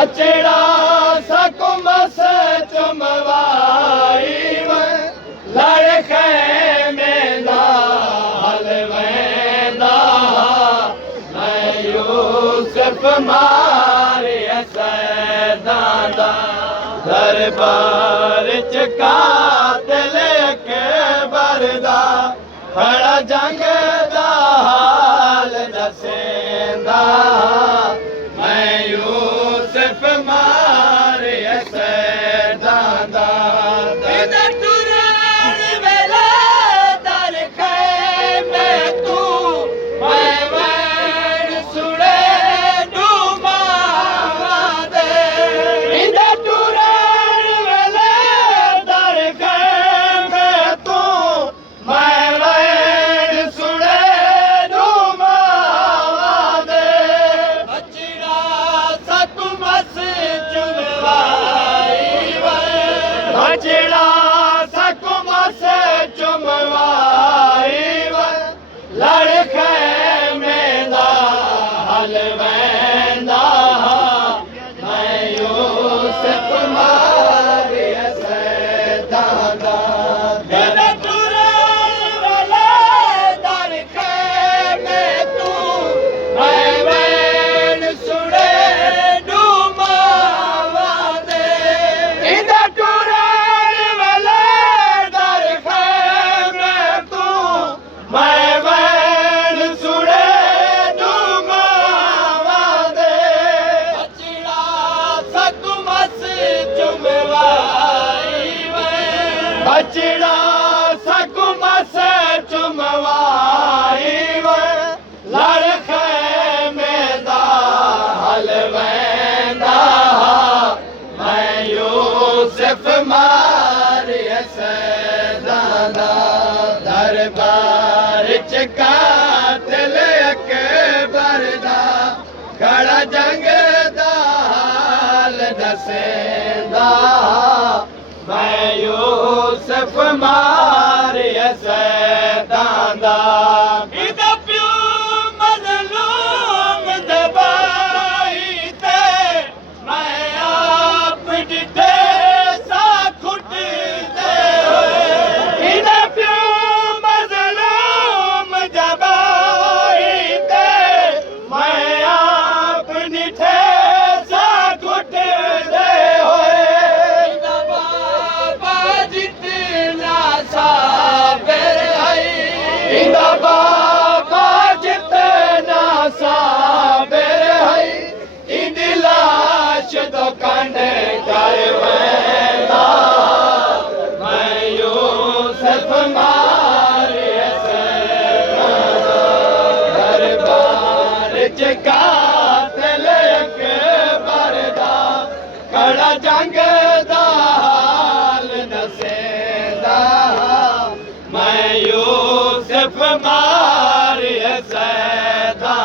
बचड़ा सकुमस चुमवाई लड़के में दाल वेंदा मैं यूसुफ मारे सैदा दरबार च कातिल अकबर दा खड़ा जंग दा हाल दसेंदा मैं यूसुफ मारे सैदा बचड़ा सकुमस चुमवाई लड़के में दाल वेंदा मैं यूसुफ मारे सैदा बचड़ा सकुमस चुमवाई लड़के में दाल वेंदा मैं यूसुफ मारे सैदा दरबार च कातिल अकबर दा खड़ा जंग दा हाल दसेंदा मैं यूसुफ मारे सैदा इदा प्यो मज़लूम दबाई ते मैं आप डिठे सा खुटदे होए इदा प्यो मज़लूम दबाई ते मैं आप डिठे सा खुटदे होए इंदा बाबा जितना साबिर है इंदी लाश तो कंडे कर वेंदा मैं यूसुफ मारे सैदा दरबार च कातिल अकबर दा खड़ा जंग दा हाल दसेंदा मैं यूसुफ मारे सैदा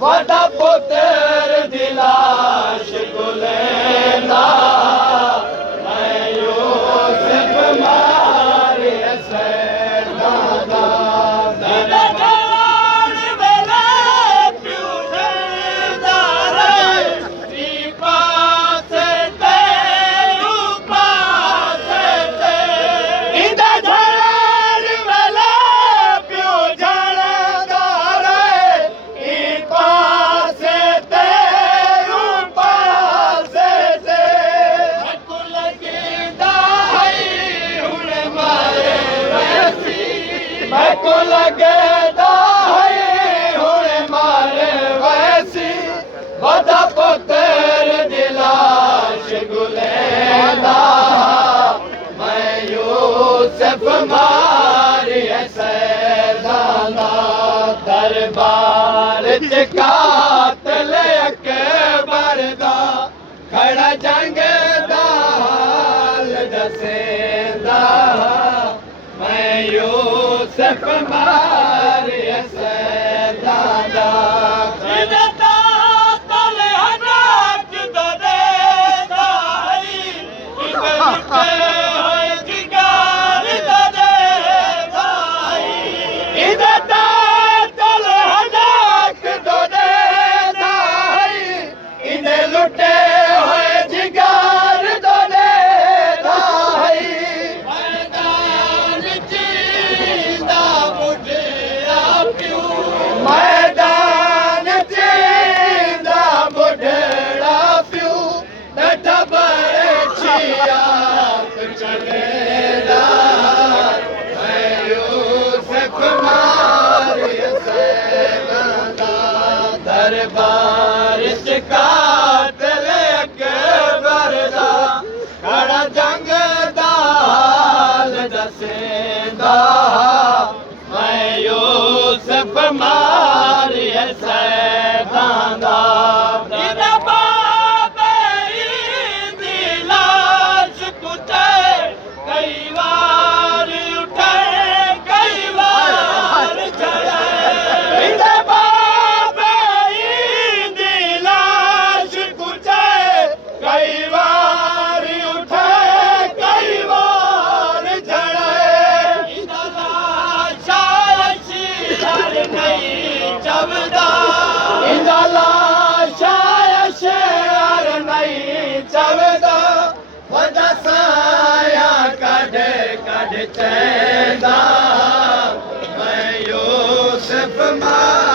वदा पुत्र दिलाश गुलेंदा मैं यूसुफ मारे सैदा दरबार वेले प्यो जरदार ती पासे ते पासे ते इंदा झड़ार वेले प्यो जरदार को लगदा है हुणे मारे वैसी वदा पुत्र दिलाश गुलेंदा मैं यूसुफ मारे सैदा कातिल अकबर दा खड़ा जंग दा हाल दसेंदा मैं यूसुफ मारिया सैदा दा दरबार कातिल अकबर दा खड़ा जंग दा हाल दसेंदा मैं यूसुफ मारिया सैदा दा चैदा मैं यूसुफ मारिया